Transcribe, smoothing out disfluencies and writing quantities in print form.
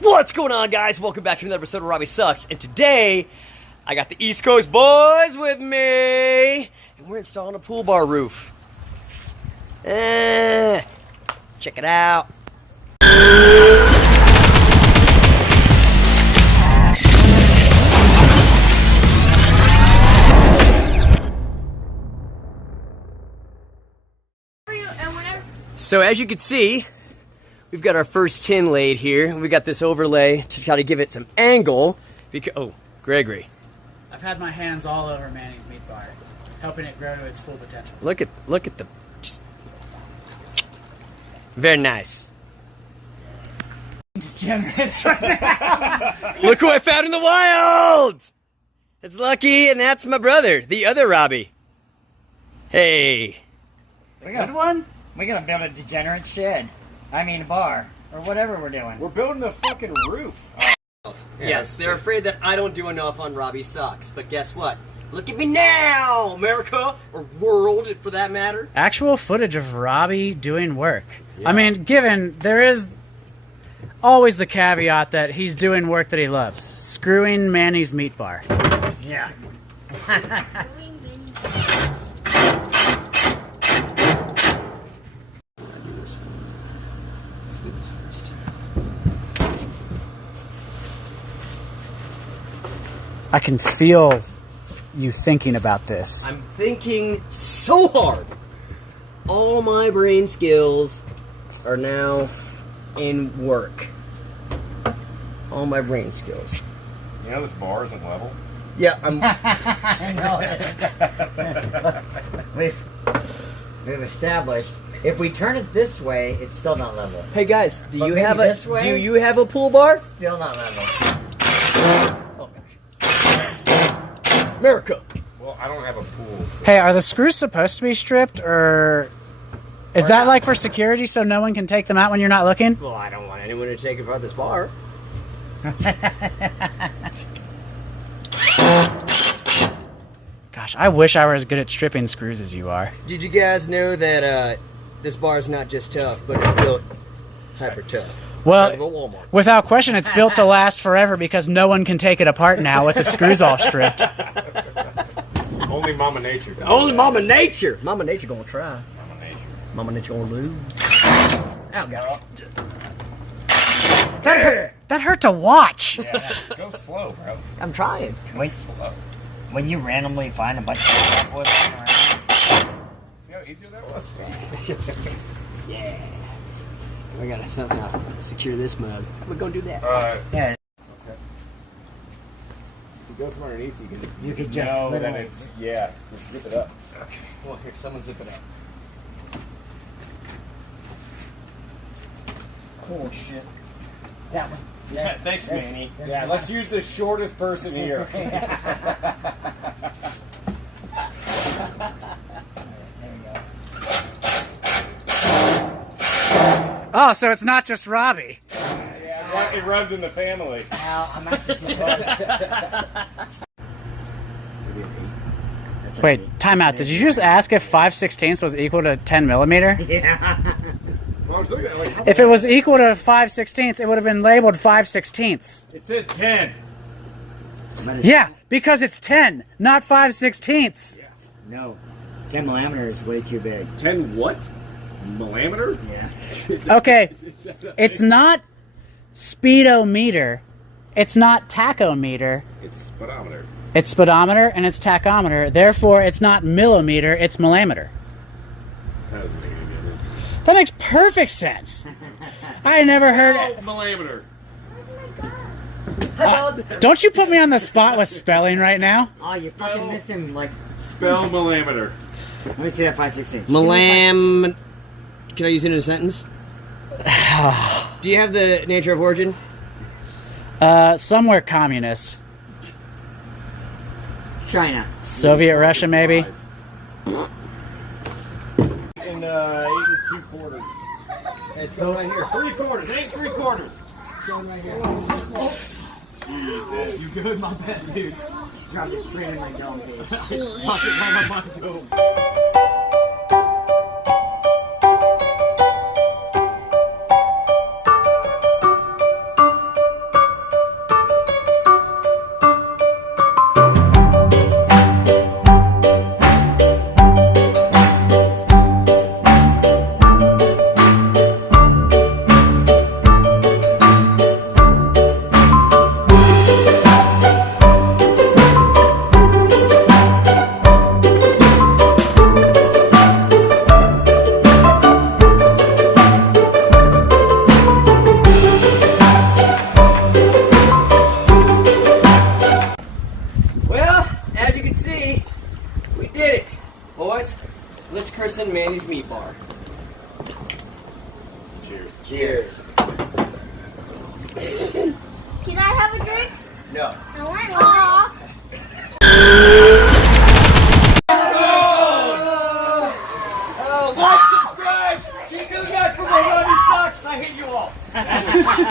What's going on, guys? Welcome back to another episode of Robbie Sucks. And today, I got the East Coast boys with me. And we're installing a pool bar roof. Check it out. So as you can see, we've got our first tin laid here. We got this overlay to try to give it some angle. Oh, Gregory. I've had my hands all over Manny's meat bar, helping it grow to its full potential. Look at the. Very nice. Degenerates right now. Look who I found in the wild! It's Lucky, and that's my brother, the other Robbie. Hey. We got one? We're gonna build a degenerate shed. I mean bar. Or whatever we're doing. We're building the fucking roof. Yes, they're afraid that I don't do enough on Robbie Sucks. But guess what? Look at me now, America, or world, for that matter. Actual footage of Robbie doing work. Yeah. I mean, given there is always the caveat that he's doing work that he loves. Screwing Manny's meat bar. Yeah. I can feel you thinking about this. I'm thinking so hard. All my brain skills are now in work. All my brain skills. You know this bar isn't level? Yeah, I'm... I know it. We've established if we turn it this way, it's still not level. Hey guys, do But you maybe have this way? do you have a pool bar? Still not level. Oh gosh. America. Well, I don't have a pool. So. Hey, are the screws supposed to be stripped, or is that like for security so no one can take them out when you're not looking? Well, I don't want anyone to take apart this bar. Gosh, I wish I were as good at stripping screws as you are. Did you guys know that this bar is not just tough, but it's built hyper tough? Well, Out of a Walmart. without question, it's built to last forever because no one can take it apart now with the screws all stripped. Only Mama Nature. Only Mama Nature. Mama Nature gonna try. Mama Nature. Mama Nature gonna lose. Oh gosh. That hurt to watch. Yeah, go slow, bro. I'm trying. Wait, Slow. when you randomly find a bunch of crap wood lying around, See how easier that was? Yeah. I gotta somehow secure this mug. We're gonna do that. yeah, If you go from underneath, you could just know that literally. it's, yeah, just zip it up. Okay. Well, here, someone zip it up. Oh shit. That one. Yeah, thanks, Manny. Yeah, let's use the shortest person here. Oh, so it's not just Robbie. Yeah, it runs in the family. Now, I'm actually too close. Wait, time out. Did you just ask if 5/16 was equal to 10 millimeter? Yeah. I was looking at it like, how If it was equal to 5/16, it would have been labeled 5/16. it says 10. Yeah, because it's 10, not 5/16. No. 10 millimeter is way too big. 10 what? Millimeter? Yeah. Okay, it's not speedometer, it's not tachometer, It's speedometer. it's speedometer and it's tachometer. Therefore, it's not millimeter, it's millimeter. That doesn't make any difference. That makes perfect sense. I never heard it. Millimeter. Don't you put me on the spot with spelling right now? Oh, you fucking missed him. Like, Spell millimeter. let me see that 5/16. Malam. Can I use it in a sentence? Do you have the nature of origin? Somewhere communist. China. Soviet Russia, maybe? In 8 3/4. It's going right here. 3/4. 8 3/4. Going right here. Jesus. You good, my bad, dude. Drop it straight in my dome piece. Toss it right on my dome. Robbie's meat bar. Cheers. Cheers. Can I have a drink? No. I want one.